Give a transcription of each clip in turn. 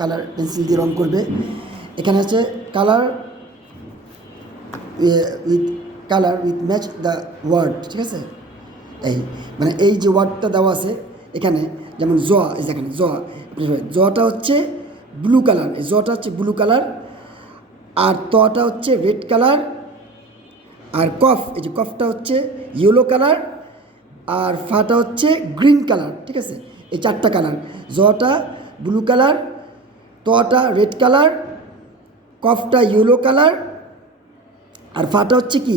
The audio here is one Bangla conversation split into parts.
কালার পেন্সিল দিয়ে রং করবে। এখানে আছে colour with match the word, ঠিক আছে। এই মানে এই যে ওয়ার্ডটা দেওয়া আছে এখানে, যেমন জ, এই যেখানে জটা হচ্ছে ব্লু কালার, এই জটা হচ্ছে ব্লু কালার, আর তটা হচ্ছে রেড কালার, আর কফ, এই যে কফটা হচ্ছে ইয়েলো কালার, আর ফাটা হচ্ছে গ্রিন কালার, ঠিক আছে। এই চারটা কালার, জটা ব্লু কালার, তটা রেড কালার, কফটা ইয়েলো কালার, আর ফাটা হচ্ছে কি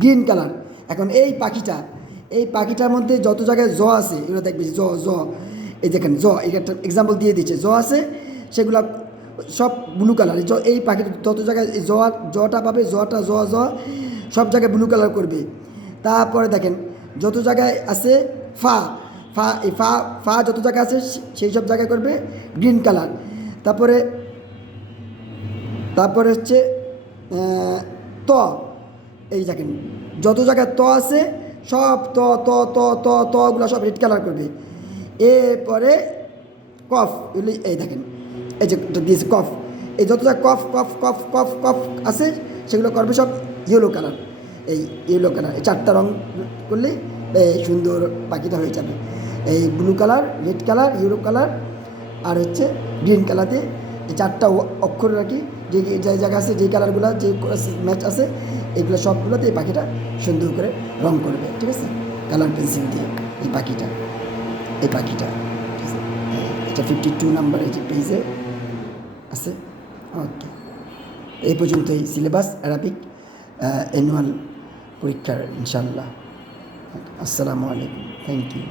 গ্রিন কালার। এখন এই পাখিটার মধ্যে যত জায়গায় জ আছে এগুলো দেখবে, জ এই দেখেন জ, এই একটা এক্সাম্পল দিয়ে দিচ্ছে, জ আছে সেগুলো সব ব্লু কালার। এই পাখিটা যত জায়গায় জটা পাবে, জটা জ সব জায়গায় ব্লু কালার করবে। তারপরে দেখেন যত জায়গায় আছে এই ফা যত জায়গায় আছে সেই সব জায়গায় করবে গ্রিন কালার। তারপরে হচ্ছে ত, এই দেখেন যত জায়গায় ত আছে সব তগুলো সব রেড কালার করবে। এরপরে কফ, এই দেখেন এই যে দিয়েছে কফ, এই যত জায়গায় কফ আছে সেগুলো করবে সব ইয়েলো কালার। এই ইয়েলো কালার, এই চারটা রং করলেই সুন্দর পাখিটা হয়ে যাবে। এই blue colour, red colour, yellow colour আর হচ্ছে গ্রিন কালার দিয়ে এই চারটা অক্ষর রাখি, যে জায়গা আছে যেই কালারগুলো যে ম্যাচ আছে এগুলো সবগুলোতে এই পাখিটা সুন্দর করে রং করবে, ঠিক আছে, কালার পেন্সিল দিয়ে। এই পাখিটা ঠিক আছে, এটা 52 নাম্বার এই যে পেজে আছে। ওকে, এই পর্যন্তই সিলেবাস অ্যারাবিক অ্যানুয়াল পরীক্ষার, ইনশাল্লাহ। আসসালামু আলাইকুম, থ্যাংক ইউ।